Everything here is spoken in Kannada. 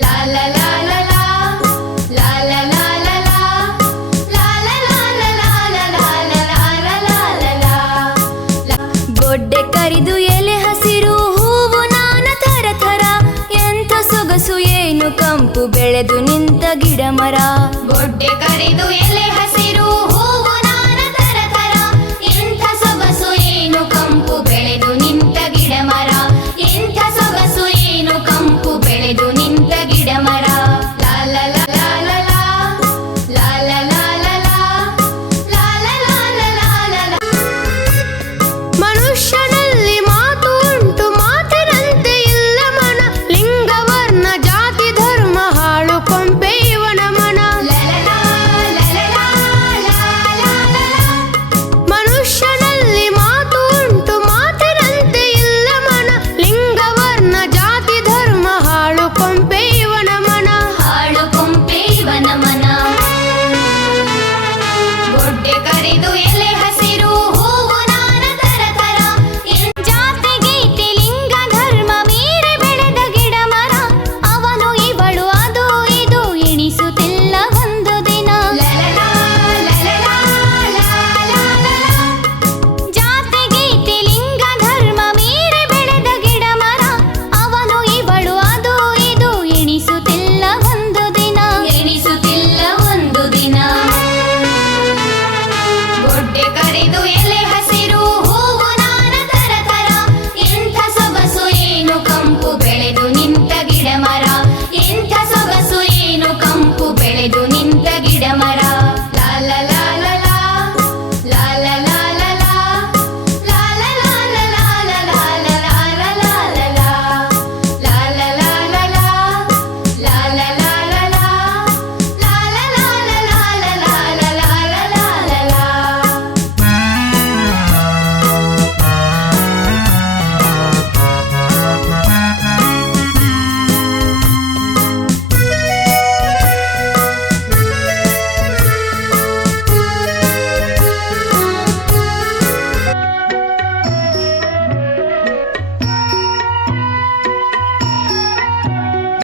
ಲಾ ಲಾ ಲಾ ಲಾ ಲಾ ಲಾ ಲಾ ಲಾ ಲಾ ಲಾ ಲಾ ಲಾ ಲಾ ಲಾ ಲಾ ಲಾ. ಗೊಡ್ಡೆ ಕರಿದು ಎಲೆ ಹಸಿರು ಹೂವು ನಾನ ಥರ ಥರ, ಎಂಥ ಸೊಗಸು ಏನು ಕಂಪು ಬೆಳೆದು ನಿಂತ ಗಿಡ ಮರ. ಗೊಡ್ಡೆ ಕರಿದು ಎಲೆ ಹಸಿರು